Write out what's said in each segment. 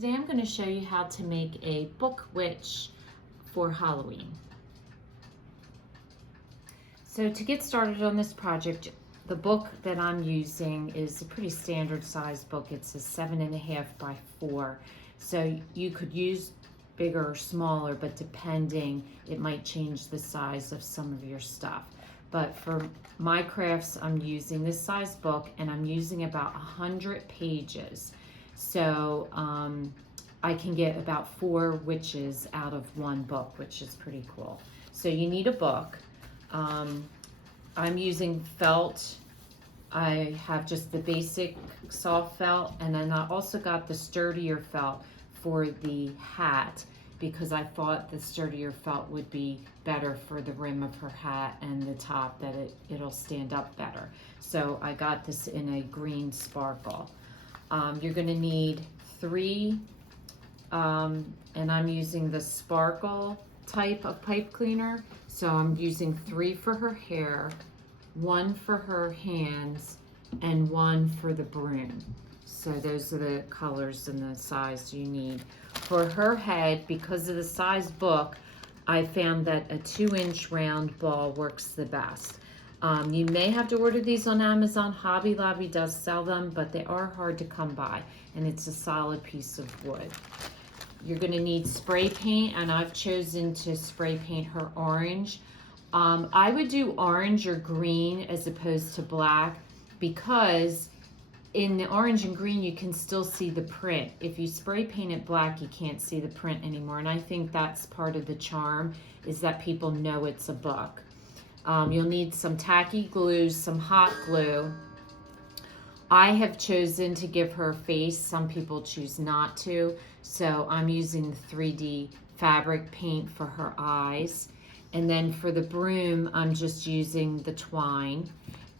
Today I'm going to show you how to make a book witch for Halloween. So to get started on this project, the book that I'm using is a pretty standard size book. It's a 7.5 by 4. So you could use bigger or smaller, but depending, it might change the size of some of your stuff. But for my crafts, I'm using this size book, and I'm using about 100 pages. So I can get about 4 witches out of one book, which is pretty cool. So you need a book. I'm using felt. I have just the basic soft felt, and then I also got the sturdier felt for the hat, because I thought the sturdier felt would be better for the rim of her hat and the top, that it'll stand up better. So I got this in a green sparkle. You're gonna need 3, and I'm using the sparkle type of pipe cleaner. So I'm using 3 for her hair, 1 for her hands, and 1 for the broom. So those are the colors and the size you need. For her head, because of the size book, I found that a 2-inch round ball works the best. You may have to order these on Amazon. Hobby Lobby does sell them, but they are hard to come by, and it's a solid piece of wood. You're going to need spray paint, and I've chosen to spray paint her orange. I would do orange or green as opposed to black, because in the orange and green you can still see the print. If you spray paint it black, you can't see the print anymore, and I think that's part of the charm, is that people know it's a book. You'll need some tacky glue, some hot glue. I have chosen to give her a face. Some people choose not to, so I'm using the 3D fabric paint for her eyes. And then for the broom, I'm just using the twine.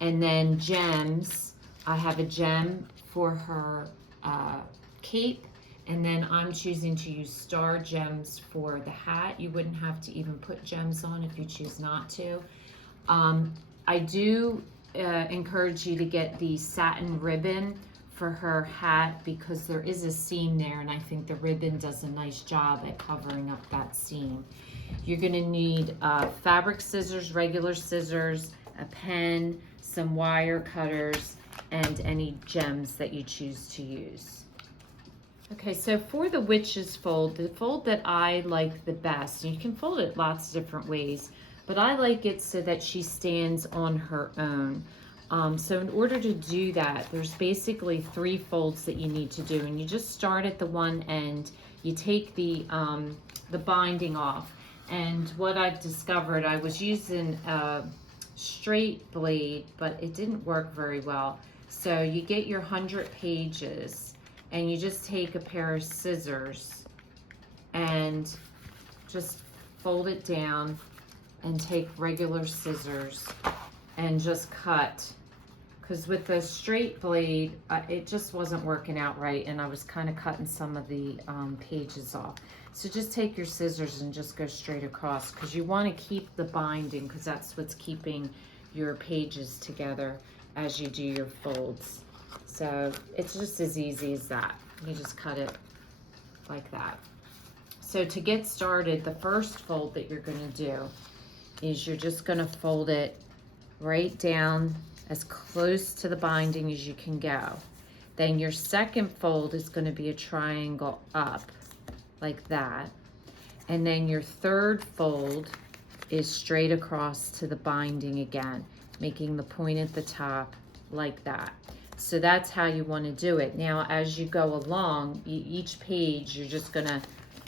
And then gems, I have a gem for her cape, and then I'm choosing to use star gems for the hat. You wouldn't have to even put gems on if you choose not to. I do encourage you to get the satin ribbon for her hat, because there is a seam there, and I think the ribbon does a nice job at covering up that seam. You're going to need fabric scissors, regular scissors, a pen, some wire cutters, and any gems that you choose to use. Okay, so for the witch's fold, the fold that I like the best, and you can fold it lots of different ways, but I like it so that she stands on her own. So in order to do that, there's basically 3 folds that you need to do, and you just start at the one end. You take the binding off, and what I've discovered, I was using a straight blade, but it didn't work very well. So you get your 100 pages, and you just take a pair of scissors and just fold it down, and take regular scissors and just cut. Because with the straight blade, it just wasn't working out right, and I was kind of cutting some of the pages off. So just take your scissors and just go straight across, because you want to keep the binding, because that's what's keeping your pages together as you do your folds. So it's just as easy as that. You just cut it like that. So to get started, the first fold that you're going to do is you're just going to fold it right down as close to the binding as you can go. Then your second fold is going to be a triangle up like that. And then your third fold is straight across to the binding again, making the point at the top like that. So that's how you want to do it. Now, as you go along, each page, you're just going to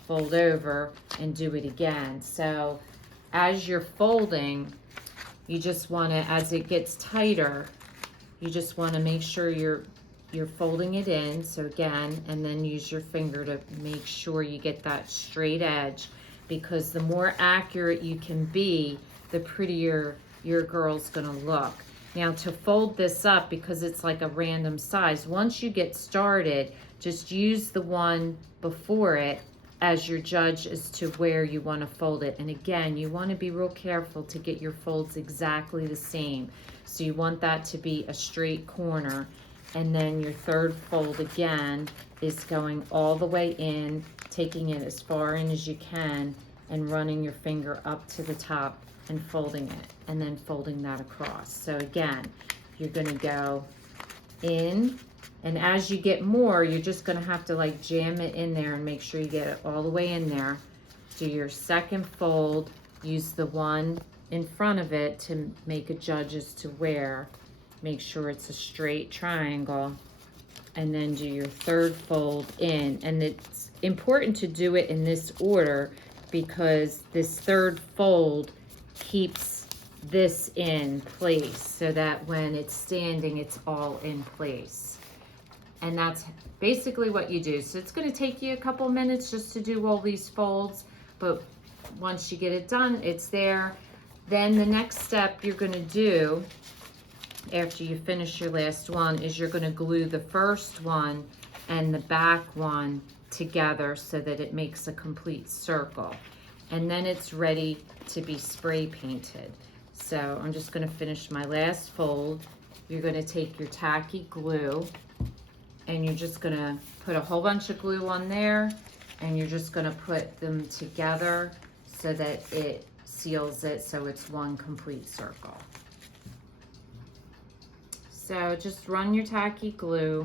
fold over and do it again. So as you're folding, you just want to, as it gets tighter, you just want to make sure you're folding it in. So again, and then use your finger to make sure you get that straight edge, because the more accurate you can be, the prettier your girl's going to look. Now to fold this up, because it's like a random size, once you get started, just use the one before it as your judge as to where you want to fold it. And again, you want to be real careful to get your folds exactly the same. So you want that to be a straight corner. and then your third fold again is going all the way in, taking it as far in as you can and running your finger up to the top and folding it, and then folding that across. So again, you're gonna go in, and as you get more, you're just gonna have to like jam it in there and make sure you get it all the way in there. Do your second fold, use the one in front of it to make a judge as to where. Make sure it's a straight triangle, and then do your third fold in. And it's important to do it in this order because this third fold keeps this in place so that when it's standing, it's all in place. And that's basically what you do. So it's going to take you a couple minutes just to do all these folds, but once you get it done, it's there. Then the next step you're going to do after you finish your last one is you're going to glue the first one and the back one together so that it makes a complete circle. And then it's ready to be spray painted. So I'm just going to finish my last fold. You're going to take your tacky glue and you're just going to put a whole bunch of glue on there, and you're just going to put them together so that it seals it so it's one complete circle. So just run your tacky glue,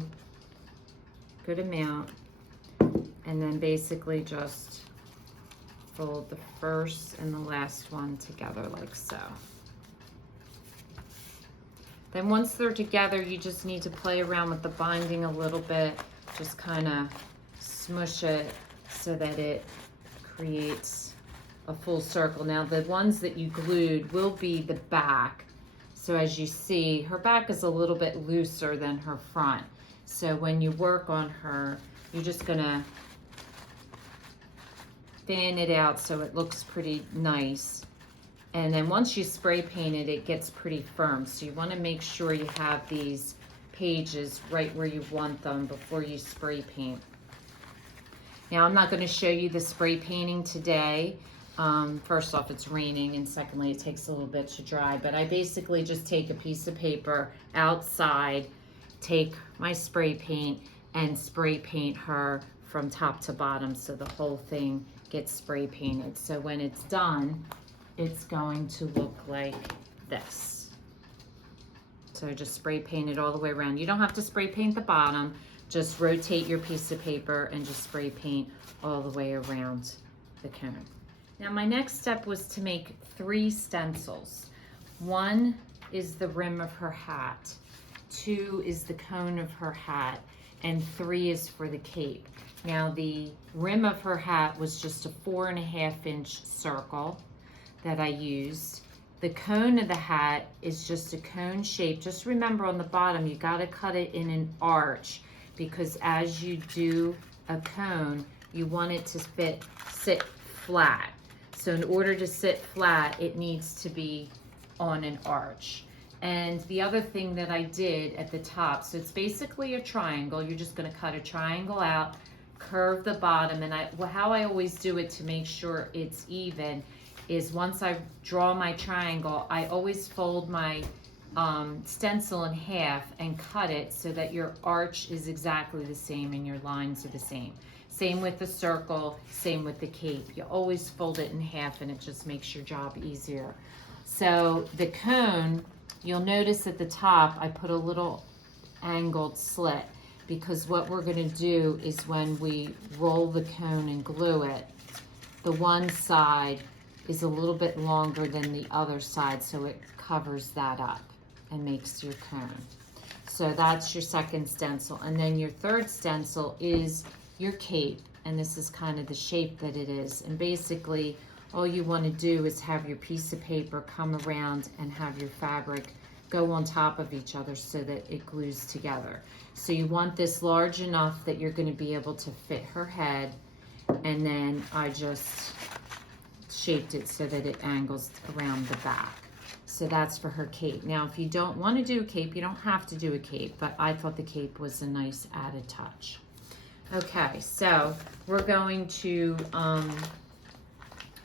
good amount, and then basically just fold the first and the last one together like so. Then once they're together, you just need to play around with the binding a little bit, just kind of smush it so that it creates a full circle. Now the ones that you glued will be the back. So as you see, her back is a little bit looser than her front. So when you work on her, you're just gonna fan it out so it looks pretty nice. And then once you spray paint it, it gets pretty firm. So you wanna make sure you have these pages right where you want them before you spray paint. Now I'm not gonna show you the spray painting today. First off, it's raining, and secondly, it takes a little bit to dry, but I basically just take a piece of paper outside, take my spray paint, and spray paint her from top to bottom so the whole thing gets spray painted. So when it's done, it's going to look like this. So just spray paint it all the way around. You don't have to spray paint the bottom, just rotate your piece of paper and just spray paint all the way around the cone. Now my next step was to make 3 stencils. 1 is the rim of her hat, 2 is the cone of her hat, and 3 is for the cape. Now the rim of her hat was just a 4.5-inch circle that I used. The cone of the hat is just a cone shape. Just remember on the bottom, you gotta cut it in an arch, because as you do a cone, you want it to sit flat. So in order to sit flat, it needs to be on an arch. And the other thing that I did at the top, so it's basically a triangle. You're just gonna cut a triangle out, curve the bottom, and how I always do it to make sure it's even is once I draw my triangle, I always fold my stencil in half and cut it so that your arch is exactly the same and your lines are the same. Same with the circle, same with the cape. You always fold it in half and it just makes your job easier. So the cone, you'll notice at the top, I put a little angled slit, because what we're gonna do is when we roll the cone and glue it, the one side is a little bit longer than the other side, so it covers that up and makes your cone. So that's your second stencil. And then your third stencil is your cape, and this is kind of the shape that it is. And basically, all you want to do is have your piece of paper come around and have your fabric go on top of each other so that it glues together. So you want this large enough that you're going to be able to fit her head, and then I just shaped it so that it angles around the back. So that's for her cape. Now, if you don't want to do a cape, you don't have to do a cape, but I thought the cape was a nice added touch. Okay, so we're going to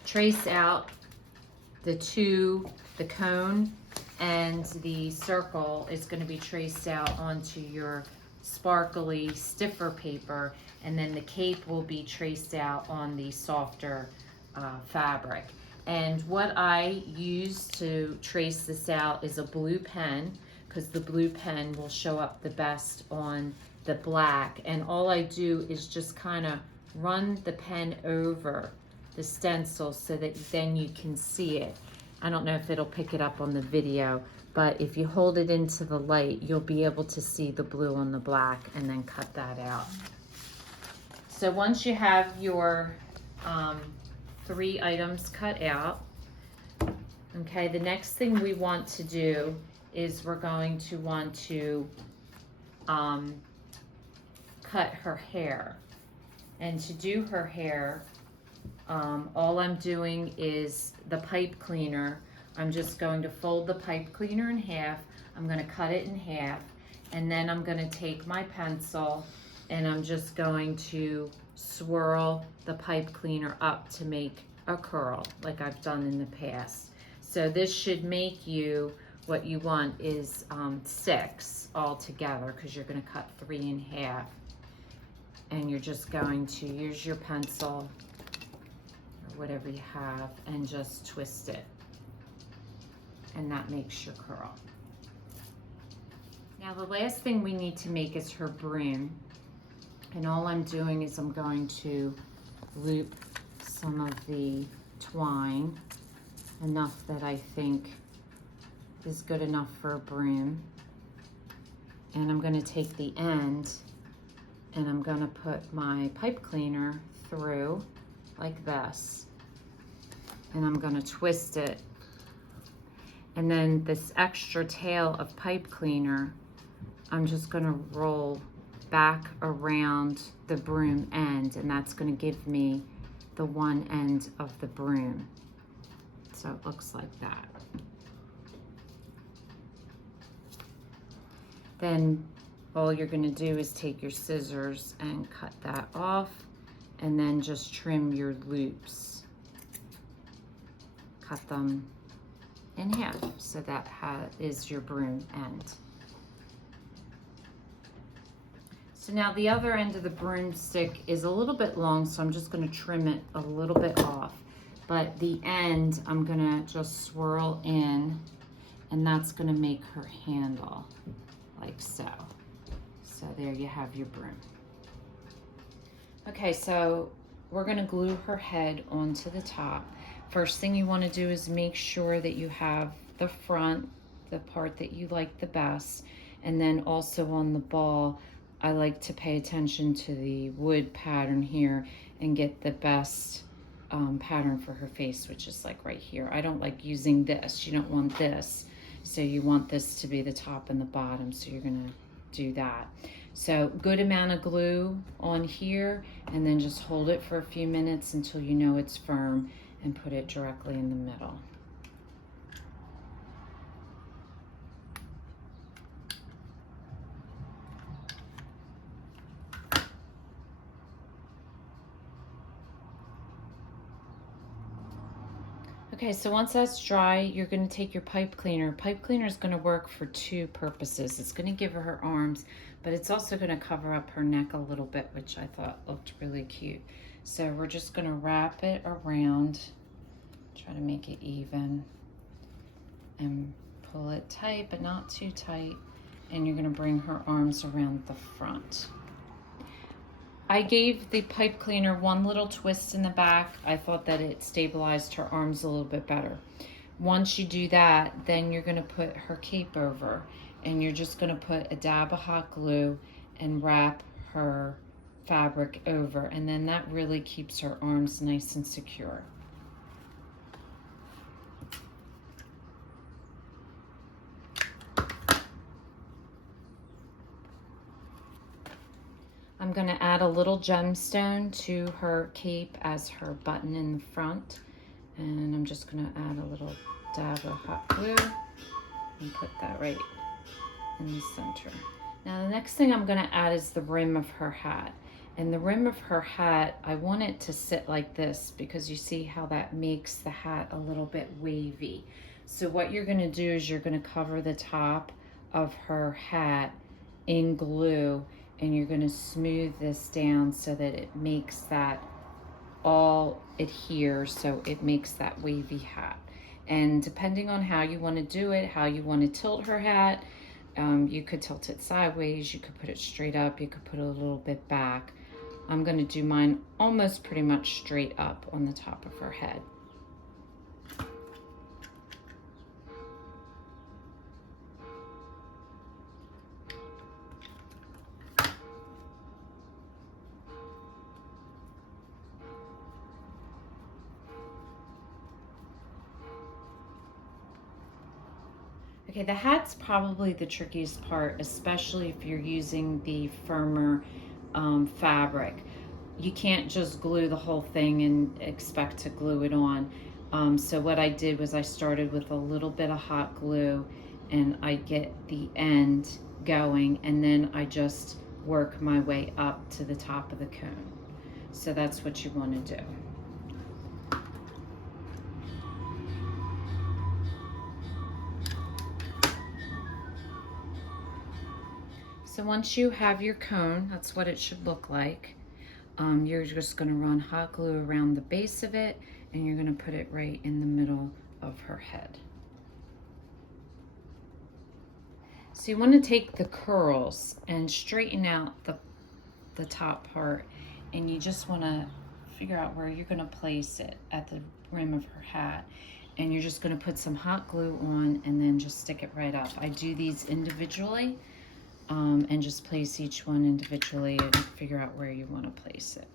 trace out the cone and the circle is going to be traced out onto your sparkly, stiffer paper, and then the cape will be traced out on the softer fabric. And what I use to trace this out is a blue pen, because the blue pen will show up the best on the black. And all I do is just kind of run the pen over the stencil so that then you can see it. I don't know if it'll pick it up on the video, but if you hold it into the light, you'll be able to see the blue on the black, and then cut that out. So once you have your 3 items cut out, okay, the next thing we want to do is we're going to want to cut her hair. And to do her hair, all I'm doing is the pipe cleaner. I'm just going to fold the pipe cleaner in half. I'm going to cut it in half, and then I'm going to take my pencil and I'm just going to swirl the pipe cleaner up to make a curl like I've done in the past. So this should make you, what you want is 6 all together, because you're going to cut 3 in half. And you're just going to use your pencil or whatever you have and just twist it. And that makes your curl. Now the last thing we need to make is her broom. And all I'm doing is I'm going to loop some of the twine, enough that I think is good enough for a broom. And I'm going to take the end and I'm going to put my pipe cleaner through like this. And I'm going to twist it. And then this extra tail of pipe cleaner, I'm just going to roll back around the broom end, and that's going to give me the one end of the broom. So it looks like that. Then all you're going to do is take your scissors and cut that off, and then just trim your loops. Cut them in half, so that is your broom end. So now the other end of the broomstick is a little bit long, so I'm just going to trim it a little bit off. But the end, I'm going to just swirl in, and that's going to make her handle, like so. So there you have your broom. Okay, so we're going to glue her head onto the top. First thing you want to do is make sure that you have the front, the part that you like the best, and then also on the ball, I like to pay attention to the wood pattern here and get the best pattern for her face, which is like right here. I don't like using this. You don't want this. So you want this to be the top and the bottom. So you're going to do that. So good amount of glue on here, and then just hold it for a few minutes until you know it's firm, and put it directly in the middle. Okay, so once that's dry, you're going to take your pipe cleaner. Pipe cleaner is going to work for 2 purposes. It's going to give her arms, but it's also going to cover up her neck a little bit, which I thought looked really cute. So we're just going to wrap it around, try to make it even, and pull it tight, but not too tight. And you're going to bring her arms around the front. I gave the pipe cleaner one little twist in the back. I thought that it stabilized her arms a little bit better. Once you do that, then you're going to put her cape over, and you're just going to put a dab of hot glue and wrap her fabric over, and then that really keeps her arms nice and secure. I'm going to add a little gemstone to her cape as her button in the front. And I'm just going to add a little dab of hot glue and put that right in the center. Now the next thing I'm going to add is the rim of her hat. And the rim of her hat, I want it to sit like this, because you see how that makes the hat a little bit wavy. So what you're gonna do is you're gonna cover the top of her hat in glue, and you're gonna smooth this down so that it makes that all adhere, so it makes that wavy hat. And depending on how you want to do it, how you want to tilt her hat, you could tilt it sideways, you could put it straight up, you could put it a little bit back. I'm going to do mine almost pretty much straight up on the top of her head. Okay, the hat's probably the trickiest part, especially if you're using the firmer fabric. You can't just glue the whole thing and expect to glue it on. So what I did was I started with a little bit of hot glue, and I get the end going, and then I just work my way up to the top of the cone. So that's what you want to do. So once you have your cone, that's what it should look like. You're just going to run hot glue around the base of it, and you're going to put it right in the middle of her head. So you want to take the curls and straighten out the top part, and you just want to figure out where you're going to place it at the rim of her hat. And you're just going to put some hot glue on and then just stick it right up. I do these individually. And just place each one individually and figure out where you want to place it,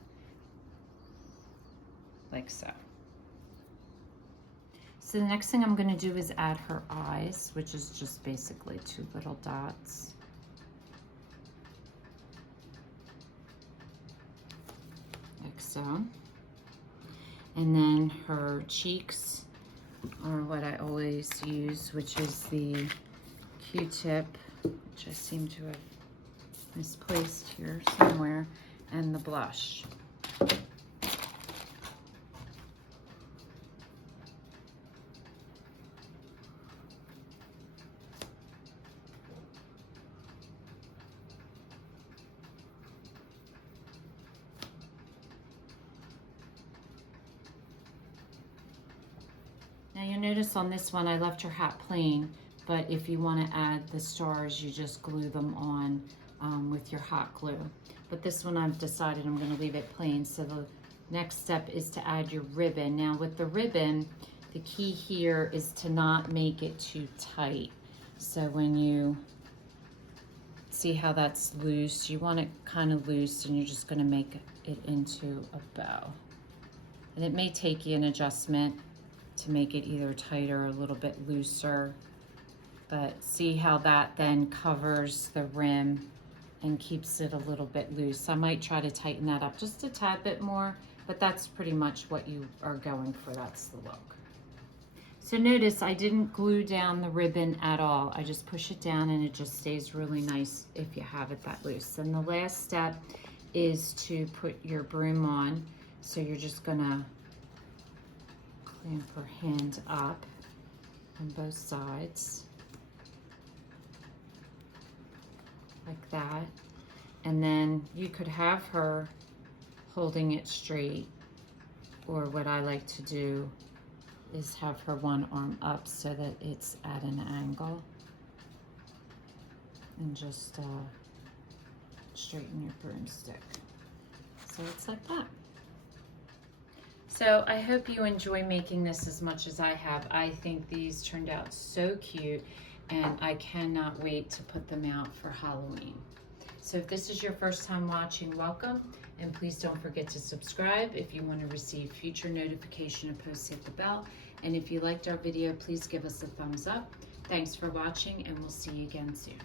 like so. So the next thing I'm going to do is add her eyes, which is just basically 2 little dots. Like so. And then her cheeks are what I always use, which is the Q-tip, which I seem to have misplaced here somewhere, and the blush. Now you'll notice on this one I left her hat plain, but if you want to add the stars, you just glue them on with your hot glue. But this one I've decided I'm going to leave it plain. So the next step is to add your ribbon. Now with the ribbon, the key here is to not make it too tight. So when you see how that's loose, you want it kind of loose, and you're just going to make it into a bow. And it may take you an adjustment to make it either tighter or a little bit looser. But see how that then covers the rim and keeps it a little bit loose. I might try to tighten that up just a tad bit more, but that's pretty much what you are going for. That's the look. So notice I didn't glue down the ribbon at all. I just push it down, and it just stays really nice if you have it that loose. And the last step is to put your broom on. So you're just gonna clamp her hand up on both sides, like that. And then you could have her holding it straight, or what I like to do is have her one arm up so that it's at an angle, and just straighten your broomstick. So it's like that. So I hope you enjoy making this as much as I have. I think these turned out so cute, and I cannot wait to put them out for Halloween. So if this is your first time watching, welcome, and please don't forget to subscribe. If you want to receive future notification of posts, hit the bell. And if you liked our video, please give us a thumbs up. Thanks for watching, and we'll see you again soon.